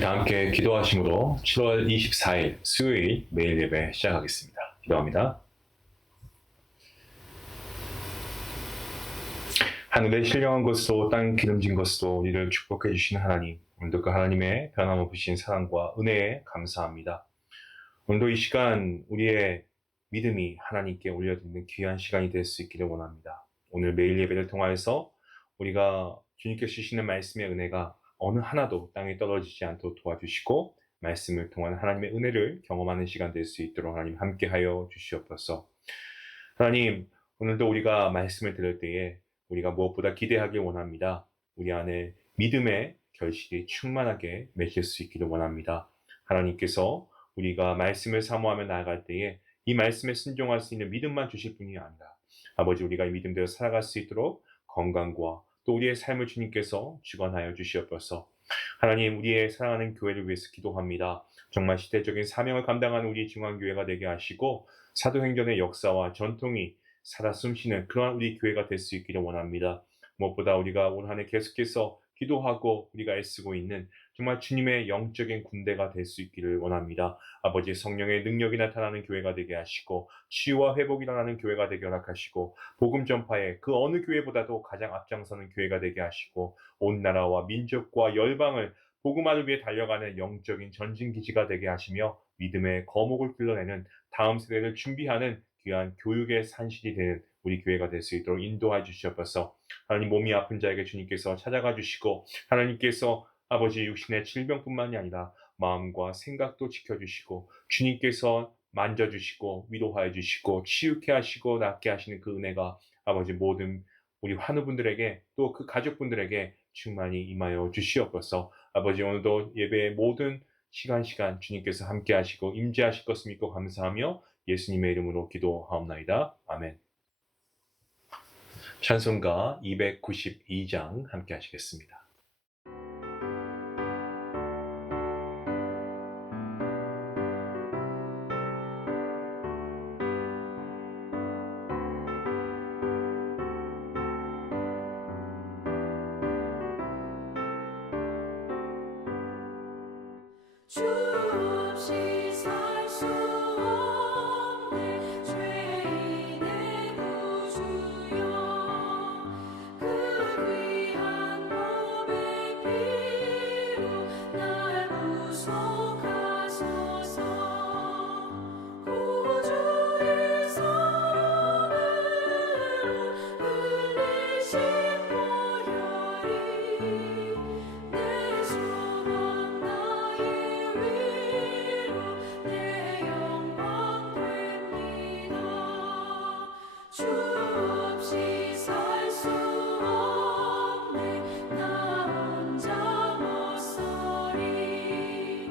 다 함께 기도하심으로 7월 24일 수요일 매일 예배 시작하겠습니다. 기도합니다. 하늘의 신령한 것으로 땅 기름진 것으로 우리를 축복해 주신 하나님, 오늘도 그 하나님의 변함없으신 사랑과 은혜에 감사합니다. 오늘도 이 시간 우리의 믿음이 하나님께 올려드리는 귀한 시간이 될 수 있기를 원합니다. 오늘 매일 예배를 통하여서 우리가 주님께서 주시는 말씀의 은혜가 어느 하나도 땅에 떨어지지 않도록 도와주시고 말씀을 통한 하나님의 은혜를 경험하는 시간 될 수 있도록 하나님 함께하여 주시옵소서. 하나님, 오늘도 우리가 말씀을 들을 때에 우리가 무엇보다 기대하길 원합니다. 우리 안에 믿음의 결실이 충만하게 맺힐 수 있기를 원합니다. 하나님께서 우리가 말씀을 사모하며 나아갈 때에 이 말씀에 순종할 수 있는 믿음만 주실 뿐이 아니라 아버지, 우리가 이 믿음대로 살아갈 수 있도록 건강과 또 우리의 삶을 주님께서 주관하여 주시옵소서. 하나님, 우리의 사랑하는 교회를 위해서 기도합니다. 정말 시대적인 사명을 감당하는 우리 중앙교회가 되게 하시고 사도행전의 역사와 전통이 살아 숨쉬는 그러한 우리 교회가 될 수 있기를 원합니다. 무엇보다 우리가 올 한 해 계속해서 기도하고 우리가 애쓰고 있는 정말 주님의 영적인 군대가 될 수 있기를 원합니다. 아버지, 성령의 능력이 나타나는 교회가 되게 하시고 치유와 회복이 일어나는 교회가 되게 허락하시고 복음 전파에 그 어느 교회보다도 가장 앞장서는 교회가 되게 하시고 온 나라와 민족과 열방을 복음화를 위해 달려가는 영적인 전진기지가 되게 하시며 믿음의 거목을 길러내는 다음 세대를 준비하는 귀한 교육의 산실이 되는 우리 교회가 될 수 있도록 인도해 주시옵소서. 하나님, 몸이 아픈 자에게 주님께서 찾아가 주시고 하나님께서 아버지 육신의 질병뿐만이 아니라 마음과 생각도 지켜주시고 주님께서 만져주시고 위로하여 주시고 치유케 하시고 낫게 하시는 그 은혜가 아버지 모든 우리 환우분들에게 또 그 가족분들에게 충만히 임하여 주시옵소서. 아버지, 오늘도 예배의 모든 시간 주님께서 함께 하시고 임재하실 것을 믿고 감사하며 예수님의 이름으로 기도하옵나이다. 아멘. 찬송가 292장 함께 하시겠습니다. 주 없이 살 수 없네 죄인의 구주여 그 귀한 몸의 피로 날 구속하소서 구주의 손으로 흘리신 보혈이 내 소망 나의 위로 내 영광 됩니다. 주 없이 살 수 없네 나 혼자 못 서리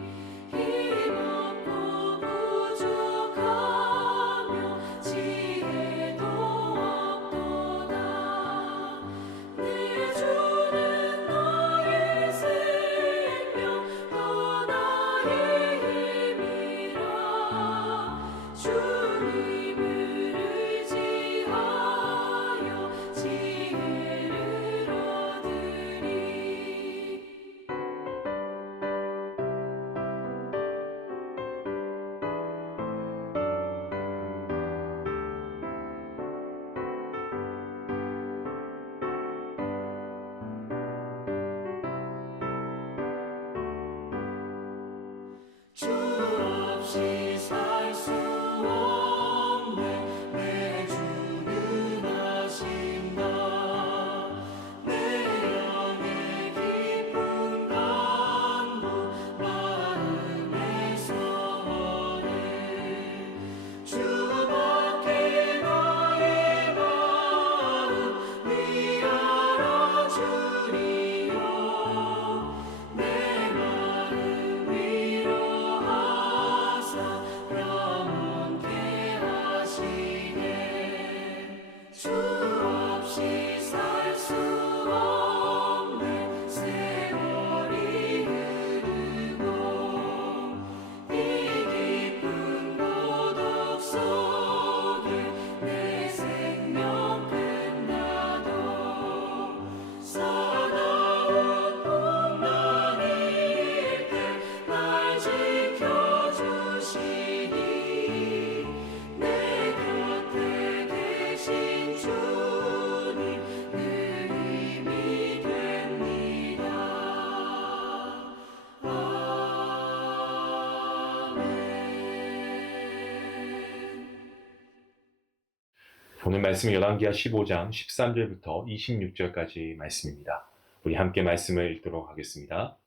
오늘 말씀은 열왕기하 15장 13절부터 26절까지 말씀입니다. 우리 함께 말씀을 읽도록 하겠습니다.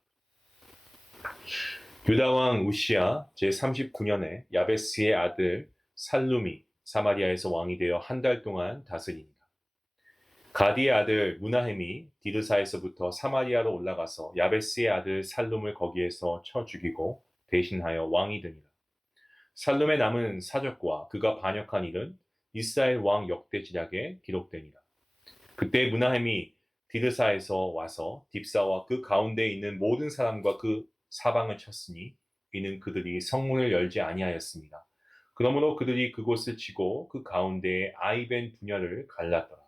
유다왕 우시야 제39년에 야베스의 아들 살룸이 사마리아에서 왕이 되어 한 달 동안 다스리니라. 가디의 아들 무나헴이 디르사에서부터 사마리아로 올라가서 야베스의 아들 살룸을 거기에서 쳐 죽이고 대신하여 왕이 되니라. 살룸의 남은 사적과 그가 반역한 일은 이스라엘 왕 역대지략에 기록되니라. 그때 무나헴이 디르사에서 와서 딥사와 그 가운데에 있는 모든 사람과 그 사방을 쳤으니 이는 그들이 성문을 열지 아니하였습니다. 그러므로 그들이 그곳을 치고 그 가운데에 아이벤 분야를 갈랐더라.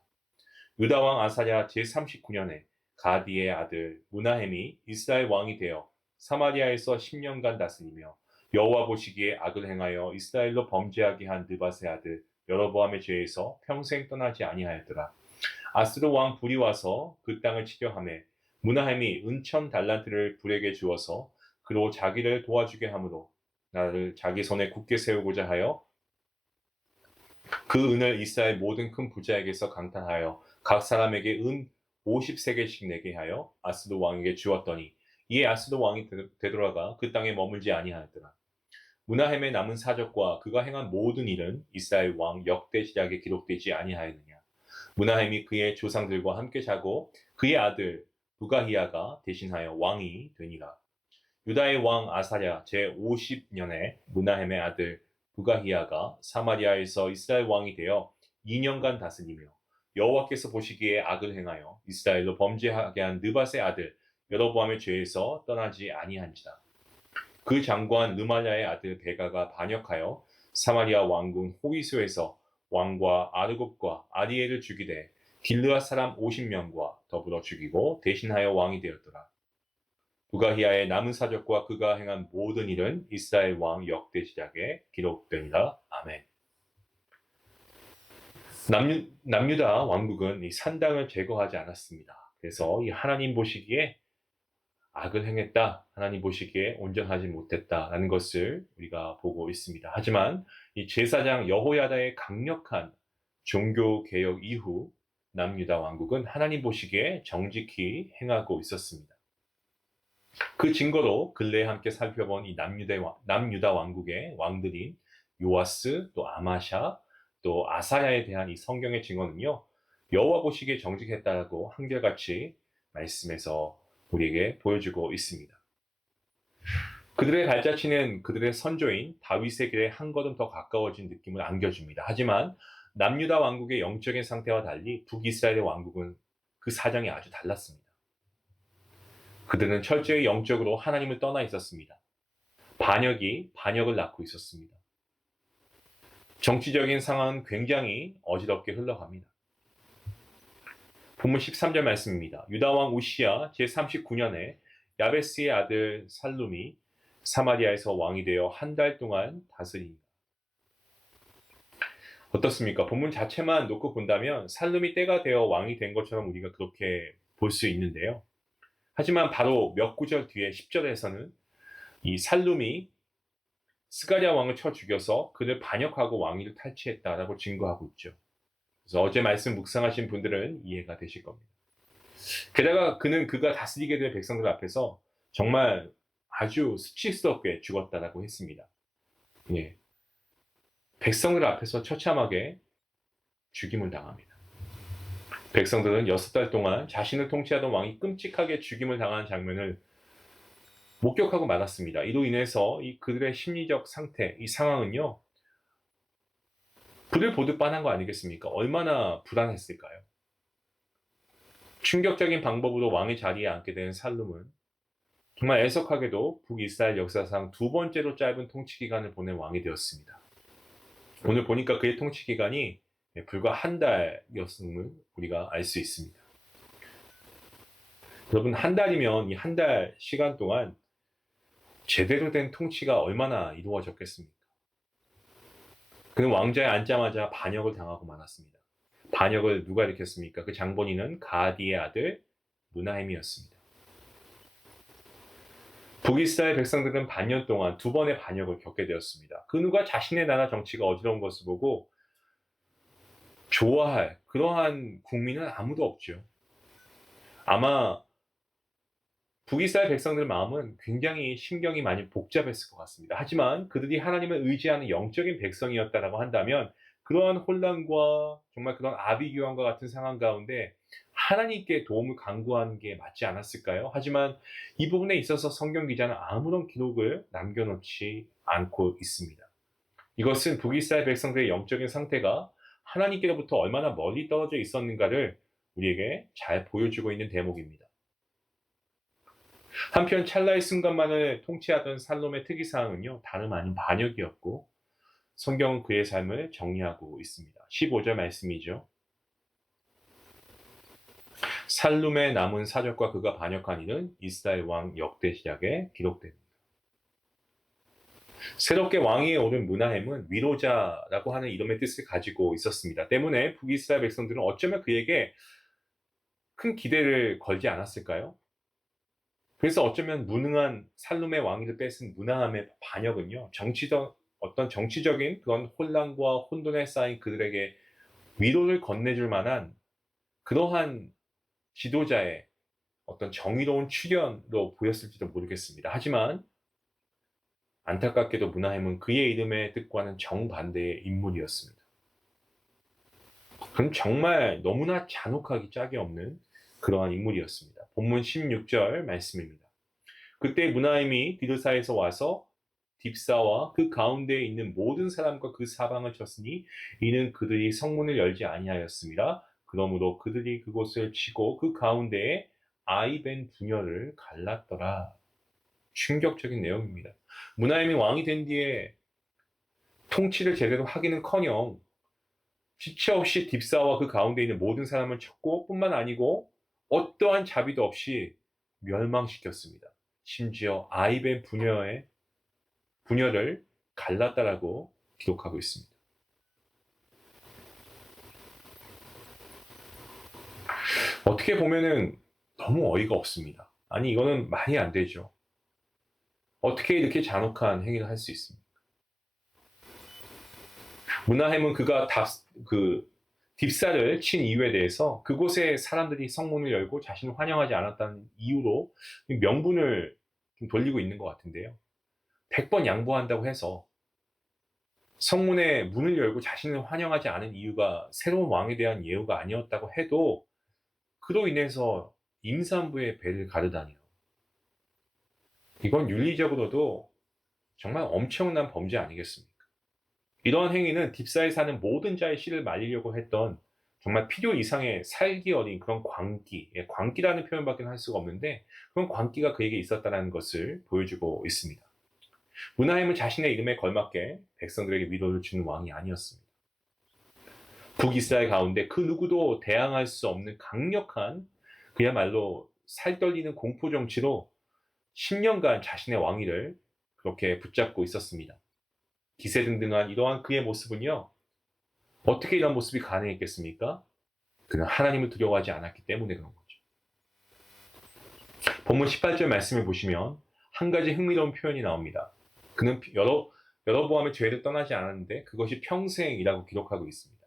유다왕 아사랴 제39년에 가디의 아들 무나헴이 이스라엘 왕이 되어 사마리아에서 10년간 다스리며 여호와 보시기에 악을 행하여 이스라엘로 범죄하게 한 느밧의 아들 여로보암의 죄에서 평생 떠나지 아니하였더라. 아스루 왕 불이 와서 그 땅을 치려 하매 무나헴이 은천 달란트를 불에게 주어서 그로 자기를 도와주게 하므로 나를 자기 손에 굳게 세우고자 하여 그 은을 이스라엘 모든 큰 부자에게서 강탈하여 각 사람에게 은 50세겔씩 내게 하여 아스루 왕에게 주었더니 이에 아스루 왕이 되돌아가 그 땅에 머물지 아니하였더라. 무나헴의 남은 사적과 그가 행한 모든 일은 이스라엘 왕 역대지략에 기록되지 아니하였느냐. 무나헴이 그의 조상들과 함께 자고 그의 아들 부가히야가 대신하여 왕이 되니라. 유다의 왕 아사랴 제50년에 무나헴의 아들 부가히야가 사마리아에서 이스라엘 왕이 되어 2년간 다스리며 여호와께서 보시기에 악을 행하여 이스라엘로 범죄하게 한 느밧의 아들 여로보암의 죄에서 떠나지 아니한지라. 그 장관 르말야의 아들 베가가 반역하여 사마리아 왕궁 호기소에서 왕과 아르곱과 아리엘을 죽이되 길르앗 사람 50명과 더불어 죽이고 대신하여 왕이 되었더라. 부가히야의 남은 사적과 그가 행한 모든 일은 이스라엘 왕 역대지략에 기록되니라. 아멘. 남유다 왕국은 이 산당을 제거하지 않았습니다. 그래서 이 하나님 보시기에 악을 행했다, 하나님 보시기에 온전하지 못했다라는 것을 우리가 보고 있습니다. 하지만 이 제사장 여호야다의 강력한 종교 개혁 이후 남유다 왕국은 하나님 보시기에 정직히 행하고 있었습니다. 그 증거로 근래에 함께 살펴본 이 남유다 왕국의 왕들인 요아스, 또 아마샤, 또 아사야에 대한 이 성경의 증언은요, 여호와 보시기에 정직했다고 한결같이 말씀에서 우리에게 보여주고 있습니다. 그들의 발자취는 그들의 선조인 다윗의 길에 한 걸음 더 가까워진 느낌을 안겨줍니다. 하지만 남유다 왕국의 영적인 상태와 달리 북이스라엘의 왕국은 그 사정이 아주 달랐습니다. 그들은 철저히 영적으로 하나님을 떠나 있었습니다. 반역이 반역을 낳고 있었습니다. 정치적인 상황은 굉장히 어지럽게 흘러갑니다. 본문 13절 말씀입니다. 유다왕 우시야 제39년에 야베스의 아들 살룸이 사마리아에서 왕이 되어 한 달 동안 다스립니다. 어떻습니까? 본문 자체만 놓고 본다면 살룸이 때가 되어 왕이 된 것처럼 우리가 그렇게 볼 수 있는데요. 하지만 바로 몇 구절 뒤에 10절에서는 이 살룸이 스가랴 왕을 쳐 죽여서 그를 반역하고 왕위를 탈취했다라고 증거하고 있죠. 그래서 어제 말씀 묵상하신 분들은 이해가 되실 겁니다. 게다가 그는 그가 다스리게 될 백성들 앞에서 정말 아주 수치스럽게 죽었다라고 했습니다. 예. 백성들 앞에서 처참하게 죽임을 당합니다. 백성들은 6달 동안 자신을 통치하던 왕이 끔찍하게 죽임을 당하는 장면을 목격하고 말았습니다. 이로 인해서 이 그들의 심리적 상태, 이 상황은요, 불을 보듯 뻔한 거 아니겠습니까? 얼마나 불안했을까요? 충격적인 방법으로 왕의 자리에 앉게 된 살룸은 정말 애석하게도 북이스라엘 역사상 두 번째로 짧은 통치 기간을 보낸 왕이 되었습니다. 오늘 보니까 그의 통치 기간이 불과 한 달이었음을 우리가 알 수 있습니다. 여러분, 한 달이면 이 한 달 시간 동안 제대로 된 통치가 얼마나 이루어졌겠습니까? 그는 왕좌에 앉자마자 반역을 당하고 말았습니다. 반역을 누가 일으켰습니까? 그 장본인은 가디의 아들 무나헴이었습니다. 북이스라엘 백성들은 반년 동안 2번의 반역을 겪게 되었습니다. 그 누가 자신의 나라 정치가 어지러운 것을 보고 좋아할 그러한 국민은 아무도 없죠. 아마 북이스라엘 백성들 마음은 굉장히 심경이 많이 복잡했을 것 같습니다. 하지만 그들이 하나님을 의지하는 영적인 백성이었다라고 한다면 그러한 혼란과 정말 그런 아비규환과 같은 상황 가운데 하나님께 도움을 간구하는 게 맞지 않았을까요? 하지만 이 부분에 있어서 성경 기자는 아무런 기록을 남겨놓지 않고 있습니다. 이것은 북이스라엘 백성들의 영적인 상태가 하나님께로부터 얼마나 멀리 떨어져 있었는가를 우리에게 잘 보여주고 있는 대목입니다. 한편 찰나의 순간만을 통치하던 살롬의 특이사항은요, 다름 아닌 반역이었고, 성경은 그의 삶을 정리하고 있습니다. 15절 말씀이죠. 살룸의 남은 사적과 그가 반역한 일은 이스라엘 왕 역대시작에 기록됩니다. 새롭게 왕위에 오른 므나헴은 위로자라고 하는 이름의 뜻을 가지고 있었습니다. 때문에 북이스라엘 백성들은 어쩌면 그에게 큰 기대를 걸지 않았을까요? 그래서 어쩌면 무능한 살룸의 왕위를 뺏은 므나함의 반역은요, 어떤 정치적인 그런 혼란과 혼돈에 쌓인 그들에게 위로를 건네줄 만한 그러한 지도자의 어떤 정의로운 출현으로 보였을지도 모르겠습니다. 하지만 안타깝게도 므나헴은 그의 이름의 뜻과는 정반대의 인물이었습니다. 그럼 정말 너무나 잔혹하기 짝이 없는 그러한 인물이었습니다. 본문 16절 말씀입니다. 그때 므나헴이 디르사에서 와서 딥사와 그 가운데에 있는 모든 사람과 그 사방을 쳤으니 이는 그들이 성문을 열지 아니하였습니다. 그러므로 그들이 그곳을 치고 그 가운데에 아이벤 분열을 갈랐더라. 충격적인 내용입니다. 므나헴이 왕이 된 뒤에 통치를 제대로 하기는커녕 지체 없이 딥사와 그 가운데 있는 모든 사람을 쳤고 뿐만 아니고 어떠한 자비도 없이 멸망시켰습니다. 심지어 아이벤 분열을 갈랐다라고 기록하고 있습니다. 어떻게 보면은 너무 어이가 없습니다. 아니 이거는 말이 안 되죠. 어떻게 이렇게 잔혹한 행위를 할 수 있습니까? 므나헴은 그가 딥사를 친 이유에 대해서 그곳에 사람들이 성문을 열고 자신을 환영하지 않았다는 이유로 명분을 좀 돌리고 있는 것 같은데요. 100번 양보한다고 해서 성문에 문을 열고 자신을 환영하지 않은 이유가 새로운 왕에 대한 예우가 아니었다고 해도 그로 인해서 임산부의 배를 가르다니요. 이건 윤리적으로도 정말 엄청난 범죄 아니겠습니까? 이러한 행위는 딥사에 사는 모든 자의 씨를 말리려고 했던 정말 필요 이상의 살기 어린 그런 광기라는 표현밖에 할 수가 없는데 그런 광기가 그에게 있었다는 것을 보여주고 있습니다. 므나헴은 자신의 이름에 걸맞게 백성들에게 위로를 주는 왕이 아니었습니다. 북이스라엘 가운데 그 누구도 대항할 수 없는 강력한 그야말로 살떨리는 공포 정치로 10년간 자신의 왕위를 그렇게 붙잡고 있었습니다. 기세등등한 이러한 그의 모습은요, 어떻게 이런 모습이 가능했겠습니까? 그는 하나님을 두려워하지 않았기 때문에 그런 거죠. 본문 18절 말씀을 보시면 한 가지 흥미로운 표현이 나옵니다. 그는 여러보암의 죄를 떠나지 않았는데 그것이 평생이라고 기록하고 있습니다.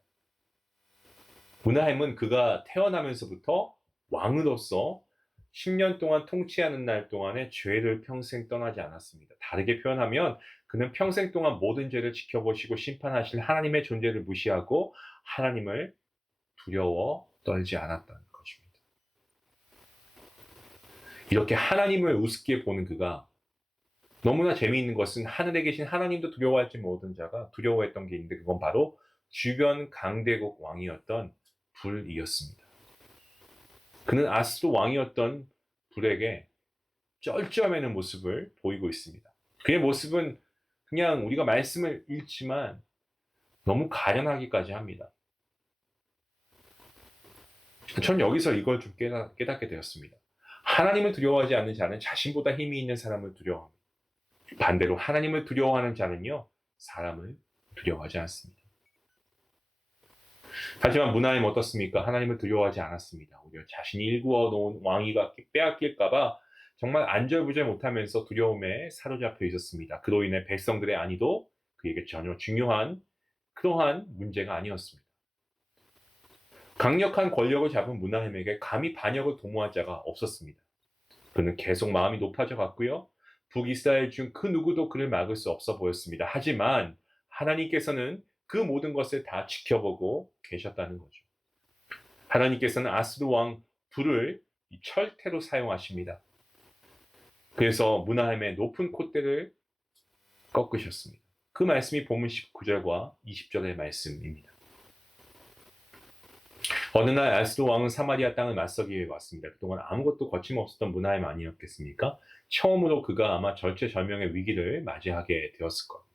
므나헴은 그가 태어나면서부터 왕으로서 10년 동안 통치하는 날 동안에 죄를 평생 떠나지 않았습니다. 다르게 표현하면 그는 평생 동안 모든 죄를 지켜보시고 심판하실 하나님의 존재를 무시하고 하나님을 두려워 떨지 않았다는 것입니다. 이렇게 하나님을 우습게 보는 그가 너무나 재미있는 것은 하늘에 계신 하나님도 두려워할지 모르는 자가 두려워했던 게 있는데 그건 바로 주변 강대국 왕이었던 불이었습니다. 그는 아스도 왕이었던 불에게 쩔쩔매는 모습을 보이고 있습니다. 그의 모습은 그냥 우리가 말씀을 읽지만 너무 가련하기까지 합니다. 전 여기서 이걸 좀 깨닫게 되었습니다. 하나님을 두려워하지 않는 자는 자신보다 힘이 있는 사람을 두려워합니다. 반대로 하나님을 두려워하는 자는요, 사람을 두려워하지 않습니다. 하지만 므나헴 어떻습니까? 하나님을 두려워하지 않았습니다. 오히려 자신이 일구어 놓은 왕위가 빼앗길까봐 정말 안절부절 못하면서 두려움에 사로잡혀 있었습니다. 그로 인해 백성들의 안위도 그에게 전혀 중요한 그러한 문제가 아니었습니다. 강력한 권력을 잡은 문하햄에게 감히 반역을 도모할 자가 없었습니다. 그는 계속 마음이 높아져 갔고요. 북이스라엘 중 그 누구도 그를 막을 수 없어 보였습니다. 하지만 하나님께서는 그 모든 것을 다 지켜보고 계셨다는 거죠. 하나님께서는 아스루 왕 둘을 철퇴로 사용하십니다. 그래서 문하햄의 높은 콧대를 꺾으셨습니다. 그 말씀이 본문 19절과 20절의 말씀입니다. 어느 날 아스루 왕은 사마리아 땅을 맞서기 위해 왔습니다. 그동안 아무것도 거침없었던 문하햄 아니었겠습니까? 처음으로 그가 아마 절체절명의 위기를 맞이하게 되었을 겁니다.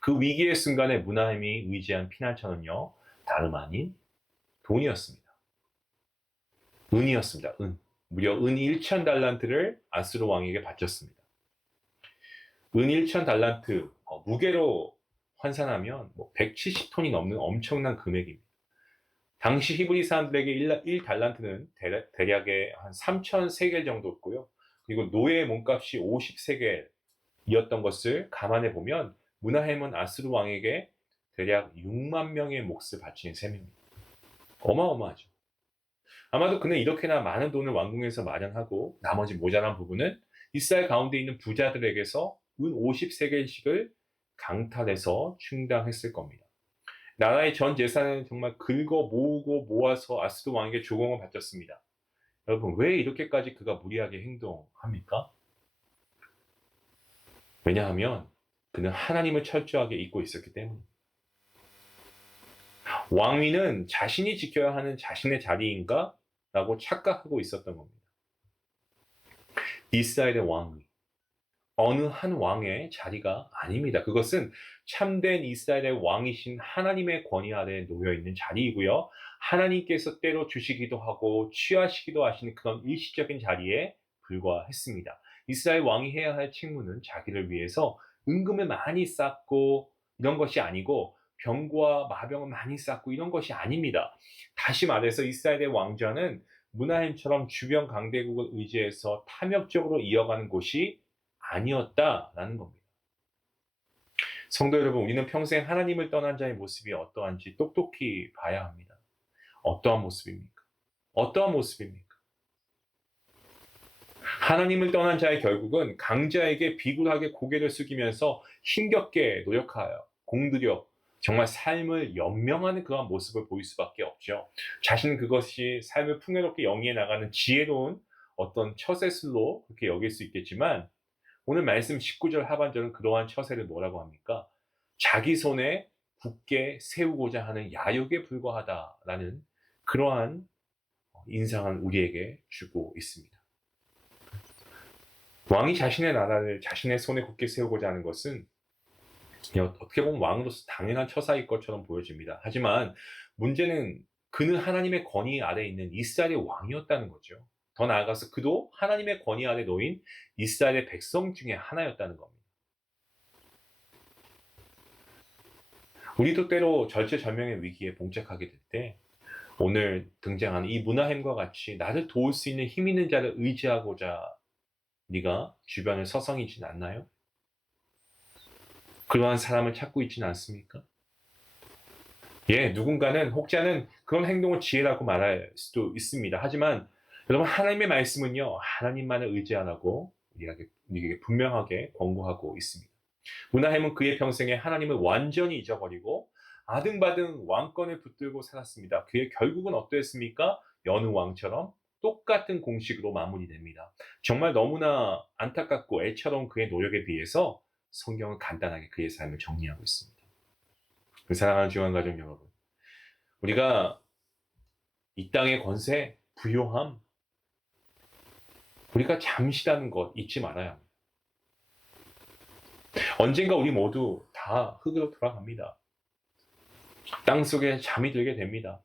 그 위기의 순간에 문하햄이 의지한 피난처는요, 다름 아닌 돈이었습니다. 은이었습니다. 은. 무려 은 1천 달란트를 아스루 왕에게 바쳤습니다. 은 1천 달란트, 무게로 환산하면 170톤이 넘는 엄청난 금액입니다. 당시 히브리 사람들에게 1달란트는 대략의 한 3천 세겔 정도였고요. 그리고 노예의 몸값이 50세겔이었던 것을 감안해 보면 문하햄은 아스루 왕에게 대략 6만 명의 몫을 바친 셈입니다. 어마어마하죠. 아마도 그는 이렇게나 많은 돈을 왕궁에서 마련하고 나머지 모자란 부분은 이스라엘 가운데 있는 부자들에게서 은 50세겔씩을 강탈해서 충당했을 겁니다. 나라의 전 재산을 정말 긁어 모으고 모아서 아스루 왕에게 조공을 바쳤습니다. 여러분, 왜 이렇게까지 그가 무리하게 행동합니까? 왜냐하면 그는 하나님을 철저하게 잊고 있었기 때문입니다. 왕위는 자신이 지켜야 하는 자신의 자리인가? 라고 착각하고 있었던 겁니다. 이스라엘의 왕위, 어느 한 왕의 자리가 아닙니다. 그것은 참된 이스라엘의 왕이신 하나님의 권위 아래에 놓여있는 자리이고요. 하나님께서 때로 주시기도 하고 취하시기도 하시는 그런 일시적인 자리에 불과했습니다. 이스라엘 왕이 해야 할 책무는 자기를 위해서 은금을 많이 쌓고 이런 것이 아니고 병과 마병을 많이 쌓고 이런 것이 아닙니다. 다시 말해서 이스라엘의 왕좌는 문하햄처럼 주변 강대국을 의지해서 탐욕적으로 이어가는 곳이 아니었다라는 겁니다. 성도 여러분, 우리는 평생 하나님을 떠난 자의 모습이 어떠한지 똑똑히 봐야 합니다. 어떠한 모습입니까? 어떠한 모습입니까? 하나님을 떠난 자의 결국은 강자에게 비굴하게 고개를 숙이면서 힘겹게 노력하여 공들여 정말 삶을 연명하는 그런 모습을 보일 수밖에 없죠. 자신은 그것이 삶을 풍요롭게 영위해 나가는 지혜로운 어떤 처세술로 그렇게 여길 수 있겠지만 오늘 말씀 19절 하반절은 그러한 처세를 뭐라고 합니까? 자기 손에 굳게 세우고자 하는 야욕에 불과하다라는 그러한 인상을 우리에게 주고 있습니다. 왕이 자신의 나라를 자신의 손에 굳게 세우고자 하는 것은 어떻게 보면 왕으로서 당연한 처사일 것처럼 보여집니다. 하지만 문제는 그는 하나님의 권위 아래에 있는 이스라엘의 왕이었다는 거죠. 더 나아가서 그도 하나님의 권위 아래 놓인 이스라엘의 백성 중에 하나였다는 겁니다. 우리도 때로 절체절명의 위기에 봉착하게 될 때 오늘 등장하는 이 문하햄과 같이 나를 도울 수 있는 힘 있는 자를 의지하고자 네가 주변을 서성이진 않나요? 그러한 사람을 찾고 있지는 않습니까? 예, 누군가는 혹자는 그런 행동을 지혜라고 말할 수도 있습니다. 하지만 여러분, 하나님의 말씀은요, 하나님만을 의지하라고 우리에게 분명하게 권고하고 있습니다. 문하햄은 그의 평생에 하나님을 완전히 잊어버리고 아등바등 왕권을 붙들고 살았습니다. 그의 결국은 어떠했습니까? 여느 왕처럼 똑같은 공식으로 마무리됩니다. 정말 너무나 안타깝고 애처로운 그의 노력에 비해서 성경은 간단하게 그의 삶을 정리하고 있습니다. 사랑하는 중앙가족 여러분, 우리가 이 땅의 권세, 부요함, 우리가 잠시라는 것 잊지 말아야 합니다. 언젠가 우리 모두 다 흙으로 돌아갑니다. 땅속에 잠이 들게 됩니다.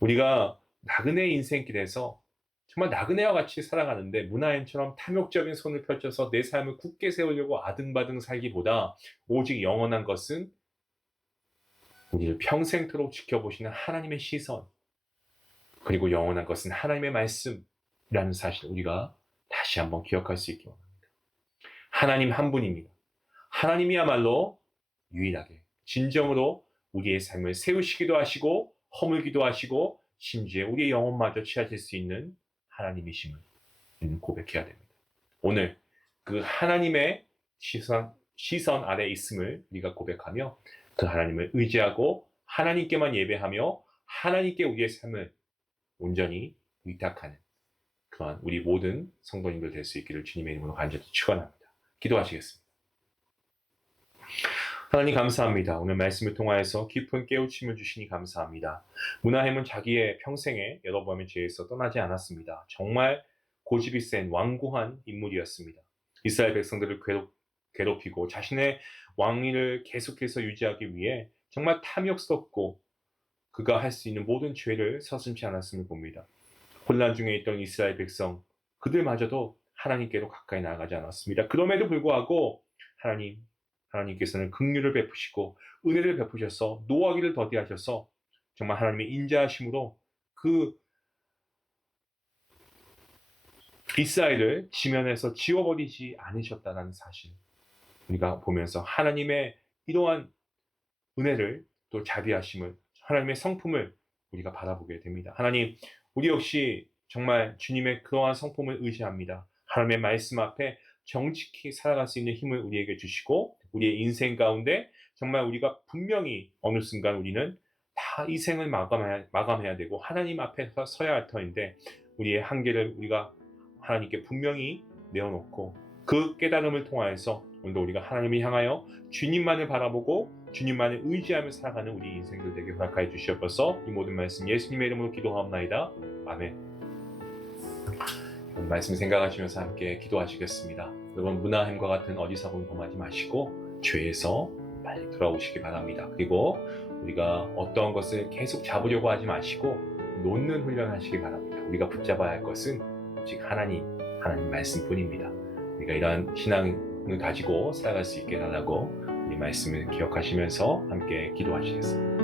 우리가 나그네 인생길에서 정말 나그네와 같이 살아가는데 문하햄처럼 탐욕적인 손을 펼쳐서 내 삶을 굳게 세우려고 아등바등 살기보다 오직 영원한 것은 우리를 평생토록 지켜보시는 하나님의 시선, 그리고 영원한 것은 하나님의 말씀이라는 사실을 우리가 다시 한번 기억할 수 있기 원합니다. 하나님 한 분입니다. 하나님이야말로 유일하게 진정으로 우리의 삶을 세우시기도 하시고 허물기도 하시고 심지어 우리의 영혼마저 취하실 수 있는 하나님이심을 우리는 고백해야 됩니다. 오늘 그 하나님의 시선 아래 있음을 우리가 고백하며 그 하나님을 의지하고 하나님께만 예배하며 하나님께 우리의 삶을 온전히 위탁하는 그러한 우리 모든 성도님들 될 수 있기를 주님의 이름으로 간절히 축원합니다. 기도하시겠습니다. 하나님 감사합니다. 오늘 말씀을 통하여서 깊은 깨우침을 주시니 감사합니다. 문하햄은 자기의 평생에 여러 번의 죄에서 떠나지 않았습니다. 정말 고집이 센 완고한 인물이었습니다. 이스라엘 백성들을 괴롭히고 자신의 왕위를 계속해서 유지하기 위해 정말 탐욕스럽고 그가 할 수 있는 모든 죄를 서슴지 않았음을 봅니다. 혼란 중에 있던 이스라엘 백성, 그들마저도 하나님께로 가까이 나아가지 않았습니다. 그럼에도 불구하고 하나님께서는 긍휼을 베푸시고 은혜를 베푸셔서 노하기를 더디하셔서 정말 하나님의 인자하심으로 그 이스라엘을 지면에서 지워버리지 않으셨다는 사실 우리가 보면서 하나님의 이러한 은혜를 또 자비하심을 하나님의 성품을 우리가 바라보게 됩니다. 하나님, 우리 역시 정말 주님의 그러한 성품을 의지합니다. 하나님의 말씀 앞에 정직히 살아갈 수 있는 힘을 우리에게 주시고 우리의 인생 가운데 정말 우리가 분명히 어느 순간 우리는 다 이 생을 마감해야 되고 하나님 앞에 서야 할 터인데 우리의 한계를 우리가 하나님께 분명히 내어놓고 그 깨달음을 통하여서 오늘도 우리가 하나님을 향하여 주님만을 바라보고 주님만을 의지하며 살아가는 우리 인생들 되게 허락하여 주시옵소서. 이 모든 말씀 예수님의 이름으로 기도하옵나이다. 아멘. 말씀 생각하시면서 함께 기도하시겠습니다. 여러분 문하햄과 같은 어리석은 범하지 마시고 죄에서 빨리 돌아오시기 바랍니다. 그리고 우리가 어떠한 것을 계속 잡으려고 하지 마시고 놓는 훈련하시기 바랍니다. 우리가 붙잡아야 할 것은 오직 하나님 말씀뿐입니다. 우리가 이러한 신앙을 가지고 살아갈 수 있게 달라고 이 말씀을 기억하시면서 함께 기도하시겠습니다.